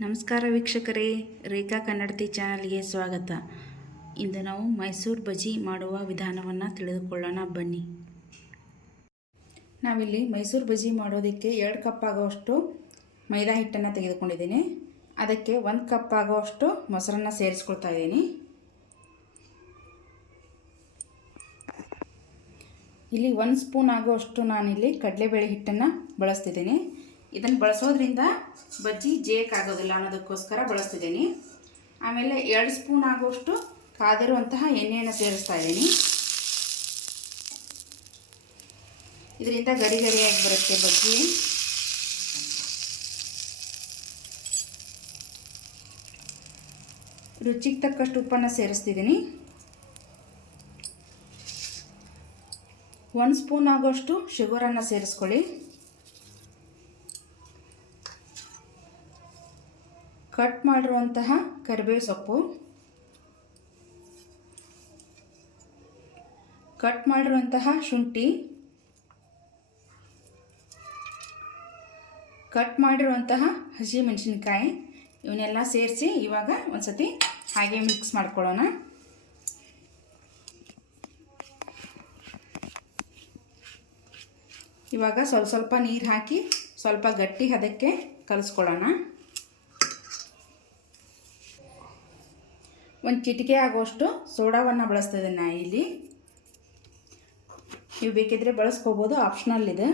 ನಮಸ್ಕಾರ ವೀಕ್ಷಕರೇ, ರೇಖಾ ಕನ್ನಡತಿ ಚಾನಲ್ಗೆ ಸ್ವಾಗತ. ಇಂದು ನಾವು ಮೈಸೂರು ಬಜ್ಜಿ ಮಾಡುವ ವಿಧಾನವನ್ನು ತಿಳಿದುಕೊಳ್ಳೋಣ, ಬನ್ನಿ. ನಾವಿಲ್ಲಿ ಮೈಸೂರು ಬಜ್ಜಿ ಮಾಡೋದಕ್ಕೆ ಎರಡು ಕಪ್ ಆಗುವಷ್ಟು ಮೈದಾ ಹಿಟ್ಟನ್ನು ತೆಗೆದುಕೊಂಡಿದ್ದೀನಿ. ಅದಕ್ಕೆ ಒಂದು ಕಪ್ ಆಗುವಷ್ಟು ಮೊಸರನ್ನು ಸೇರಿಸ್ಕೊಳ್ತಾ ಇದ್ದೀನಿ. ಇಲ್ಲಿ ಒಂದು ಸ್ಪೂನ್ ಆಗುವಷ್ಟು ನಾನಿಲ್ಲಿ ಕಡಲೆಬೇಳೆ ಹಿಟ್ಟನ್ನು ಬಳಸ್ತಿದ್ದೀನಿ. ಇದನ್ನು ಬಳಸೋದ್ರಿಂದ ಬಜ್ಜಿ ಜೇಕ್ ಆಗೋದಿಲ್ಲ ಅನ್ನೋದಕ್ಕೋಸ್ಕರ ಬಳಸ್ತಿದ್ದೀನಿ. ಆಮೇಲೆ ಎರಡು ಸ್ಪೂನ್ ಆಗುವಷ್ಟು ಕಾದಿರುವಂತಹ ಎಣ್ಣೆಯನ್ನು ಸೇರಿಸ್ತಾ ಇದ್ದೀನಿ. ಇದರಿಂದ ಗರಿ ಗರಿಯಾಗಿ ಬರುತ್ತೆ ಬಜ್ಜಿ. ರುಚಿಗೆ ತಕ್ಕಷ್ಟು ಉಪ್ಪನ್ನು ಸೇರಿಸ್ತಿದ್ದೀನಿ. ಒಂದು ಸ್ಪೂನ್ ಆಗೋಷ್ಟು ಶುಗರನ್ನು ಸೇರಿಸ್ಕೊಳ್ಳಿ. ಕಟ್ ಮಾಡಿರುವಂತಹ ಕರಿಬೇವು ಸೊಪ್ಪು. ಕಟ್ ಮಾಡಿರುವಂತಹ ಶುಂಠಿ. ಕಟ್ ಮಾಡಿರುವಂತಹ ಹಸಿ ಮೆಣಸಿನ್ಕಾಯಿ ಇವನ್ನೆಲ್ಲ ಸೇರಿಸಿ ಇವಾಗ ಒಂದ್ಸತಿ ಹಾಗೆ ಮಿಕ್ಸ್ ಮಾಡ್ಕೊಳ್ಳೋಣ. ಇವಾಗ ಸ್ವಲ್ಪ ಸ್ವಲ್ಪ ನೀರು ಹಾಕಿ ಸ್ವಲ್ಪ ಗಟ್ಟಿ ಹದಕ್ಕೆ ಕಲಿಸ್ಕೊಳ್ಳೋಣ. ಒಂದು ಚಿಟಿಕೆ ಆಗುವಷ್ಟು ಸೋಡಾವನ್ನು ಬಳಸ್ತಿದ್ದೆ ನಾ ಇಲ್ಲಿ. ನೀವು ಬೇಕಿದ್ರೆ ಬಳಸ್ಕೋಬೋದು ಆಪ್ಷನಲ್ ಇದೆ.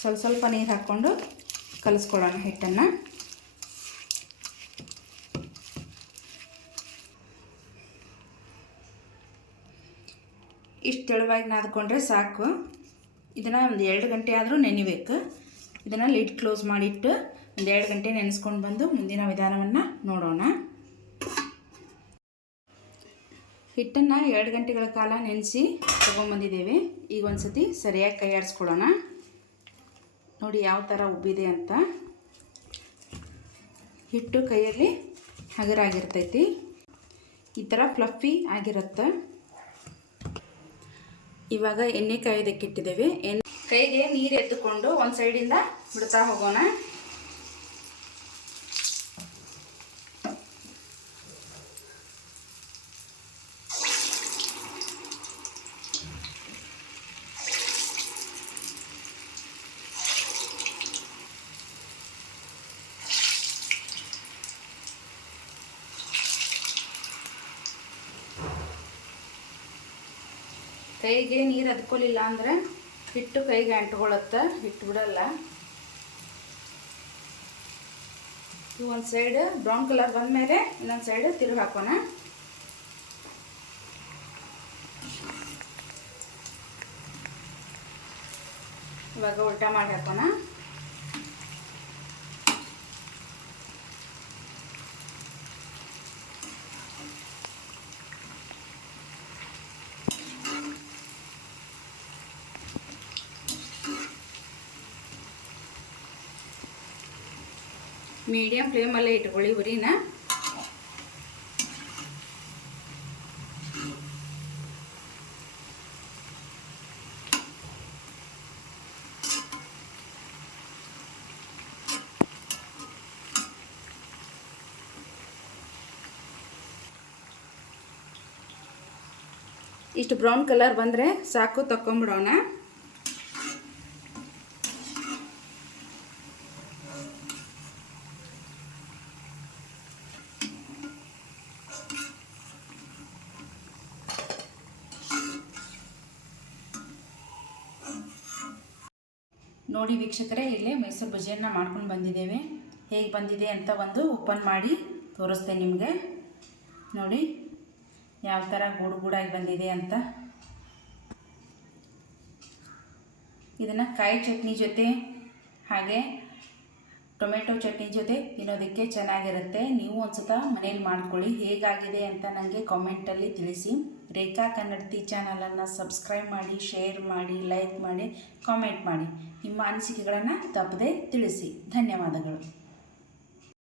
ಸ್ವಲ್ಪ ಸ್ವಲ್ಪ ನೀರು ಹಾಕ್ಕೊಂಡು ಕಲಿಸ್ಕೊಳ್ಳೋಣ ಹಿಟ್ಟನ್ನು. ಇಷ್ಟು ತೆಳುವಾಗಿ ನಾದ್ಕೊಂಡ್ರೆ ಸಾಕು. ಇದನ್ನು ಒಂದು ಎರಡು ಗಂಟೆ ಆದರೂ ನೆನಿಬೇಕು. ಇದನ್ನು ಲಿಡ್ ಕ್ಲೋಸ್ ಮಾಡಿಟ್ಟು ಒಂದು ಎರಡು ಗಂಟೆ ನೆನೆಸ್ಕೊಂಡು ಬಂದು ಮುಂದಿನ ವಿಧಾನವನ್ನು ನೋಡೋಣ. ಹಿಟ್ಟನ್ನು ಎರಡು ಗಂಟೆಗಳ ಕಾಲ ನೆನೆಸಿ ತೊಗೊಂಬಂದಿದ್ದೇವೆ ಈಗ ಒಂದು ಸತಿ ಸರಿಯಾಗಿ ಕೈ ನೋಡಿ ಯಾವ ಥರ ಉಬ್ಬಿದೆ ಅಂತ. ಹಿಟ್ಟು ಕೈಯಲ್ಲಿ ಹಗರಾಗಿರ್ತೈತಿ. ಈ ಥರ ಫ್ಲಫಿ ಆಗಿರುತ್ತೆ. ಇವಾಗ ಎಣ್ಣೆ ಕಾಯೋದಕ್ಕೆ ಇಟ್ಟಿದ್ದೇವೆ ಎಣ್ಣೆ ಕೈಗೆ ನೀರು ಎತ್ತುಕೊಂಡು ಒಂದು ಸೈಡಿಂದ ಬಿಡ್ತಾ ಹೋಗೋಣ. ಕೈಗೆ ನೀರು ಅದ್ಕೊಳ್ಳಿಲ್ಲ ಅಂದರೆ ಹಿಟ್ಟು ಕೈಗೆ ಅಂಟ್ಕೊಳ್ಳುತ್ತೆ ಹಿಟ್ಟು ಬಿಡಲ್ಲ. ಒಂದು ಸೈಡ್ ಬ್ರೌನ್ ಕಲರ್ ಬಂದಮೇಲೆ ಇನ್ನೊಂದು ಸೈಡ್ ತಿರುಗಿ ಹಾಕೋಣ. ಇವಾಗ ಉಲ್ಟಾ ಮಾಡಿ ಹಾಕೋಣ. ಮೀಡಿಯಂ ಫ್ಲೇಮಲ್ಲೇ ಇಟ್ಕೊಳ್ಳಿ ಉರಿನ ಇಷ್ಟು ಬ್ರೌನ್ ಕಲರ್ ಬಂದರೆ ಸಾಕು ತಕ್ಕೊಂಬಿಡೋಣ ನೋಡಿ ವೀಕ್ಷಕರೇ, ಇಲ್ಲಿ ಮೈಸೂರು ಬಜ್ಜಿಯನ್ನು ಮಾಡ್ಕೊಂಡು ಬಂದಿದ್ದೇವೆ. ಹೇಗೆ ಬಂದಿದೆ ಅಂತ ಒಂದು ಓಪನ್ ಮಾಡಿ ತೋರಿಸ್ತೇನೆ ನಿಮಗೆ. ನೋಡಿ, ಯಾವ ಥರ ಗೂಡು ಗೂಡಾಗಿ ಬಂದಿದೆ ಅಂತ. ಇದನ್ನು ಕಾಯಿ ಚಟ್ನಿ ಜೊತೆ, ಹಾಗೆ ಟೊಮೆಟೊ ಚಟ್ನಿ ಜೊತೆ ತಿನ್ನೋದಕ್ಕೆ ಚೆನ್ನಾಗಿರುತ್ತೆ. ನೀವು ಒಂದು ಸತ ಮನೇಲಿ ಮಾಡ್ಕೊಳ್ಳಿ. ಹೇಗಾಗಿದೆ ಅಂತ ನನಗೆ ಕಾಮೆಂಟಲ್ಲಿ ತಿಳಿಸಿ. ರೇಖಾ ಕನ್ನಡತಿ ಚಾನಲನ್ನು ಸಬ್ಸ್ಕ್ರೈಬ್ ಮಾಡಿ ಶೇರ್ ಮಾಡಿ ಲೈಕ್ ಮಾಡಿ ಕಾಮೆಂಟ್ ಮಾಡಿ. ನಿಮ್ಮ ಅನಿಸಿಕೆಗಳನ್ನು ತಪ್ಪದೆ ತಿಳಿಸಿ. ಧನ್ಯವಾದಗಳು.